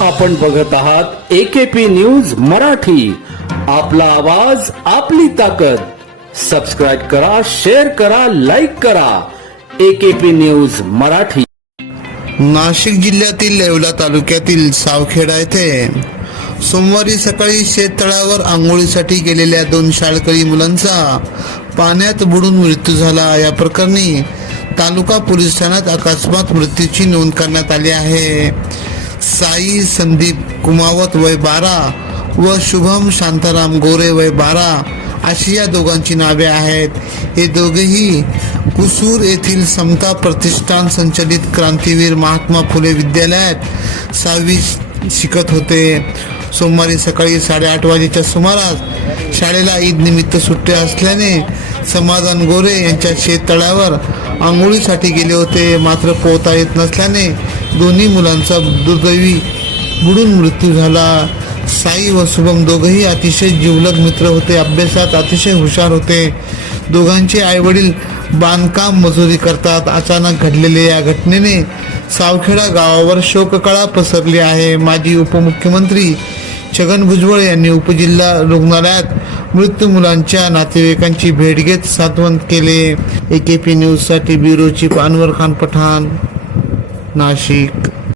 आपण बघत आहात एकेपी न्यूज मराठी. आपला आवाज आपली ताकद. सबस्क्राईब करा शेअर करा लाईक करा. AKP news Marathi. नाशिक जिल्ह्यातील येवला तालुक्यातील सावखेडा येथे सोमवारी सकाळी शेततळावर आंघोळीसाठी गेलेल्या दोन शाळकरी मुलांचा पाण्यात बुडून मृत्यू झाला. या प्रकरणी तालुका पोलीस ठाण्यात अकस्मात मृत्यूची नोंद करण्यात आली आहे. साई संदीप कुमावत वय बारा व शुभम शांताराम गोरे वय बारा अशी या दोघांची नावे आहेत. हे दोघेही कुसूर येथील समता प्रतिष्ठान संचलित क्रांतीवीर महात्मा फुले विद्यालयात सहावी शिकत होते. सोमवारी सकाळी साडेआठ वाजेच्या सुमारास शाळेला ईद निमित्त सुट्ट्या असल्याने समाधान गोरे यांच्या शेततळ्यावर आंघोळीसाठी गेले होते. मात्र पोहता येत नसल्याने दोन्ही मुलांचा दुर्दैवी बुडून मृत्यू झाला. साई व शुभम दोघंही अतिशय जिवलग मित्र होते. अभ्यासात अतिशय हुशार होते. दोघांचे आईवडील बांधकाम मजुरी करतात. अचानक घडलेल्या या घटनेने सावखेडा गावावर शोककळा पसरली आहे. माजी उपमुख्यमंत्री छगन भुजबळ यांनी उपजिल्हा रुग्णालयात मृत्यू मुलांच्या नातेवाईकांची भेट घेत सांत्वन केले. एकेपी न्यूजसाठी ब्युरोची पानवर खान पठाण नाशिक